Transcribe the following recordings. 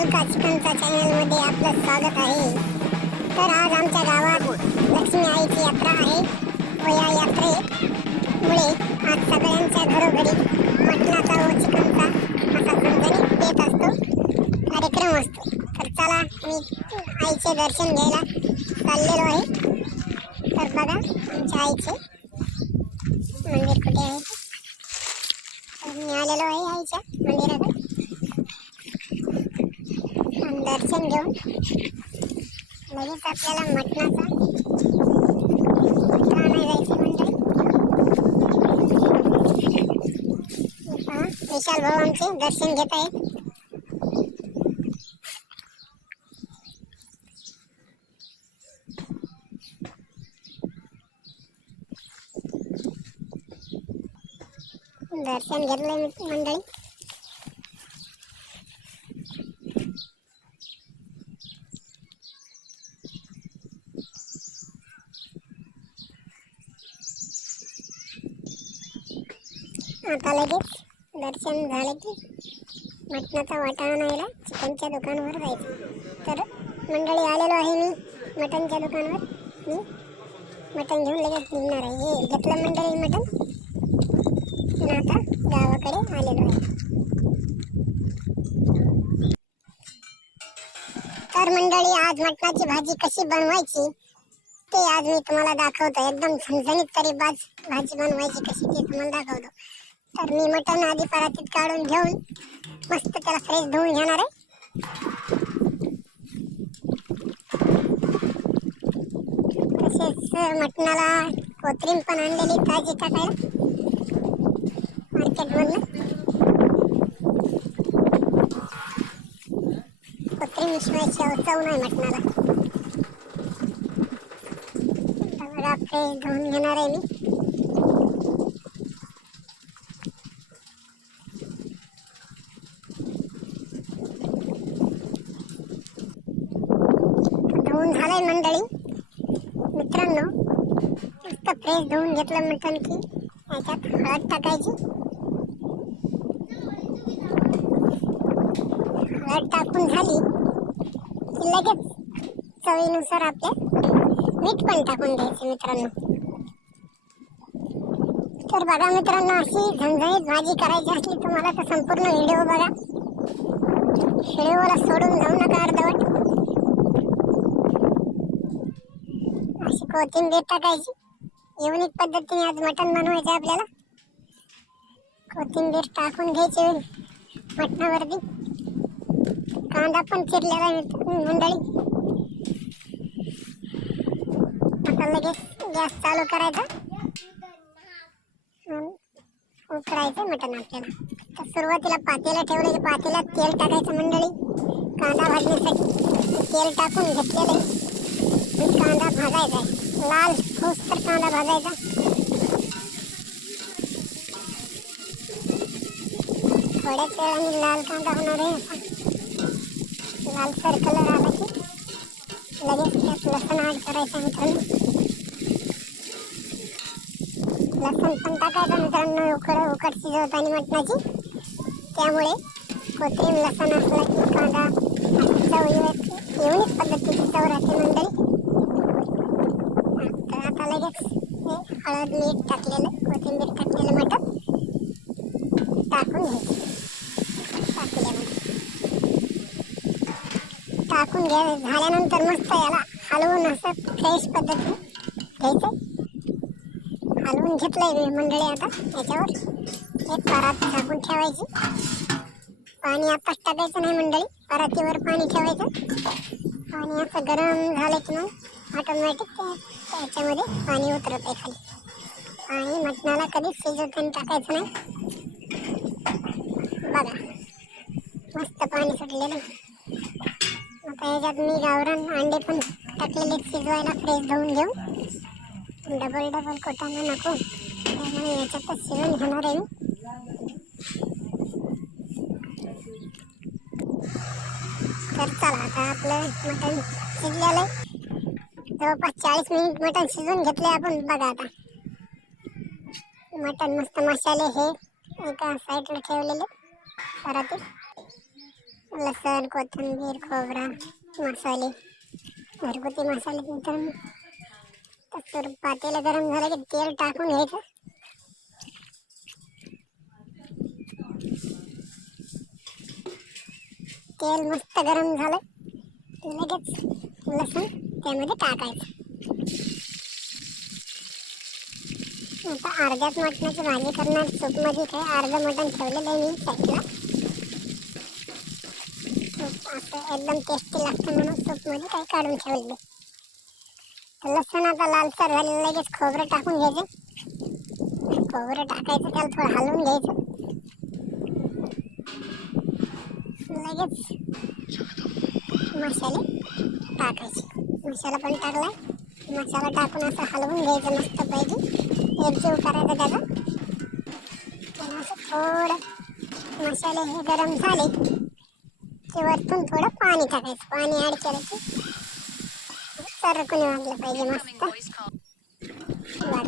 हलका चिकनच्या चॅनलमध्ये आपलं स्वागत आहे. तर आज आमच्या गावात लक्ष्मी आईची यात्रा आहे व या यात्रेमुळे आज सगळ्यांच्या घरोघरी मटणाचा व चिकनचा असा झणझणीत बेत असतो, कार्यक्रम असतो. तर चला मी आईचे दर्शन घ्यायला चाललेलो आहे. तर बघा आमच्या आईचे मंदिर कुठे आहे. तर मी आलेलो आहे आईच्या मंदिराकडे. दर्शन घेऊन लगेच आपल्याला मटणाचा आणायला जायचं मंडळी. पहा विशाल भाऊ आमचे दर्शन घेत आहेत. दर्शन घेतलंय मंडळी. आता लगेच दर्शन झालं की मटणाचा वाटा आणायला चिकनच्या दुकानावर जायचं. तर मंडळी आलेलो आहे मी मटणच्या दुकानावर. मी मटण घेऊन लगेच निघणार आहे. हे घेतलं मंडळी मटण आणि आता गावाकडे आलेलो आहे. तर मंडळी आज मटणाची भाजी कशी बनवायची ते आज मी तुम्हाला दाखवतो. एकदम झणझणीत तरी भाजी बनवायची कशी ते तुम्हाला दाखवतो. तर मी मटण आधी परातीत काढून घेऊन मस्त त्याला फ्रेश धुवून घेणार आहे. तसेच मटणाला कोथिंबीर पण आणलेली ताजी टाकायला मार्केटमधनं. कोथिंबीर शिवाय चव नाही मटणाला. बघा फ्रेश धुवून घेणार आहे मी. धुवून झालंय मंडळी. मित्रांनो मस्त फ्रेश धुवून घेतलं मटण की याच्यात हळद टाकायची. हळद टाकून झाली की लगेच चवीनुसार आपल्या मीठ पण टाकून घ्यायचं मित्रांनो. तर बघा मित्रांनो अशी झणझणीत भाजी करायची असली तुम्हाला तर संपूर्ण व्हिडिओ बघा. व्हिडिओला सोडून जाऊ नका अर्धवट. अशी कोथिंबीर टाकायची. युनिक पद्धतीने आज मटण बनवायचं आपल्याला. कोथिंबीर टाकून घ्यायची मटणावरती. कांदा पण चिरलेला आहे मंडळी. आता लगेच गॅस चालू करायचा. उकळायचं मटण आपल्याला. तर सुरुवातीला पातेला ठेवलं. पातेल्यात तेल टाकायचं मंडळी कांदा भाजण्यासाठी. तेल टाकून घेतलेलं आहे. कांदा भाजायचा आहे. लाल होस तर कांदा भाजायचा. थोड्याच वेळाने लाल कांदा होणार आहे. असा लालसर कलर आला की लगेच त्यात लसूण ॲड करायचं मित्रांनो. लसूण पण टाकायचं मित्रांनो उकड शिजवताना मटणाची. त्यामुळे कोथिंबीर लसूण असला की कांदा चव युनिक पद्धतीची चव राहते मंडळी. तर आता लगेच हे हळद मीठ टाकलेलं कोथिंबीर टाकलेलं मटण टाकून घ्यायचं. टाकून झाल्यानंतर मस्त याला हलवून असं फ्रेश पद्धतीने घ्यायचं. हलवून घेतलंय मंडळी. आता याच्यावर एक परात झाकून ठेवायची. पाणी आताच टाकायचं नाही मंडळी. परातीवर पाणी ठेवायचं. पाणी असं गरम झालं की मग ऑटोमॅटिक त्याच्यामध्ये पाणी उतरत आहे खाली. आणि मटणाला कधीच शिजवताना टाकायचं नाही. बघा मस्त पाणी सुटलेलं. आता याच्यात मी गावरान अंडे पण टाकलेले शिजवायला फ्रेश धुवून घेऊन. डबल कोटाना नको त्यामुळे याच्यातच शिजवून घेणार आहे मी. तर चला आता आपलं मटण शिजलेलं आहे. जवळपास 40 मिनिट मटण शिजवून घेतले आपण. बघा आता मटण मस्त मसाले हे एका साईडला ठेवलेले परातीत. लसण, कोथिंबीर, खोबरा, मसाले, घरगुती मसाले. नंतर पातेलं गरम झालं की तेल टाकून घ्यायचं. तेल मस्त गरम झालं की लगेच लसूण त्यामध्ये टाकायचं. आता अर्ध्यात मटणाची भाजी करणार. सूपमध्ये काय अर्धं मटण ठेवलेलं आहे मी साईडला. सूप असं एकदम टेस्टी लागतं म्हणून सूपमध्ये काही काढून ठेवलेलं. लसूण आता लालसर झालेलं लगेच खोबरं टाकून घ्यायचं. खोबरं टाकायचं, त्याला थोडं हलवून घ्यायचं. लगेच मसाले टाकायचे. मसाला पण टाकलाय. मसाला टाकून असं हलवून घ्यायचं मस्त पैकी. एकजीव करायचं त्याचा. आणि असं थोडं मसाले हे गरम झाले की वरतून थोडं पाणी टाकायचं. पाणी ॲड केलं की सरकून वाजलं पाहिजे मस्त. बघा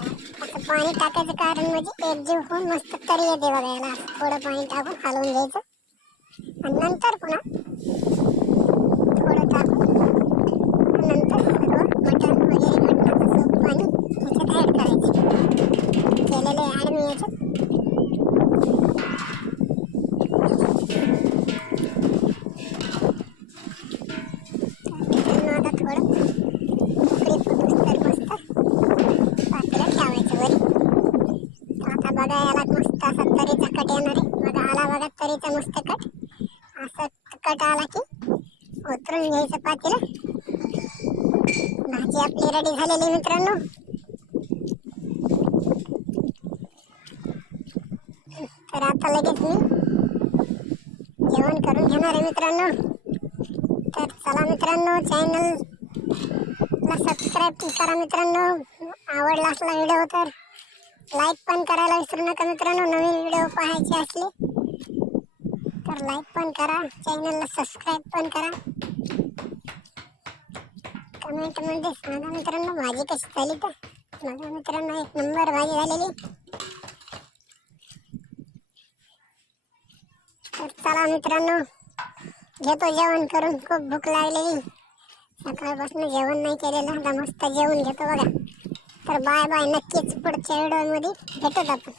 असं पाणी टाकायचं कारण म्हणजे एकजीव होऊन मस्त तरी येते बघायला. थोडं पाणी टाकून हलवून घ्यायचं आणि नंतर पुन्हा थोडं टाकून नंतर सगळं मटण वगैरे मटणाचं सूप पाणी ह्याच्यात ॲड करायचं. केलेलं ॲड मी याच्यात. आता थोडं उकळी फुटूस तर मस्त पातेलं ठेवायचं वरी. आता बघा याला मस्त असा तरीचा कट येणार आहे. बघा आला बघा तरीचा मस्त कट. असं कट आला की उतरून घ्यायचं पातेलं. भाजी आपली रेडी झालेली मित्रांनो. तर आता लगेच मी जेवण करून घेणार आहे मित्रांनो. तर चला मित्रांनो, चॅनलला सबस्क्राईब करा मित्रांनो. आवडला असला व्हिडिओ तर लाईक पण करायला विसरू नका मित्रांनो. नवीन व्हिडिओ पाहायचे असले तर लाईक पण करा, चॅनलला सबस्क्राईब पण करा. कमेंटमध्ये सांगा मित्रांनो भाजी कशी झाली. तर बघा मित्रांनो एक नंबर भाजी झालेली. तर चला मित्रांनो घेतो जेवण करून. खूप भूक लागलेली. सकाळपासून जेवण नाही केलेलं. आता मस्त जेवण घेतो बघा. तर बाय बाय. नक्कीच पुढच्या व्हिडिओमध्ये भेटूत आपण.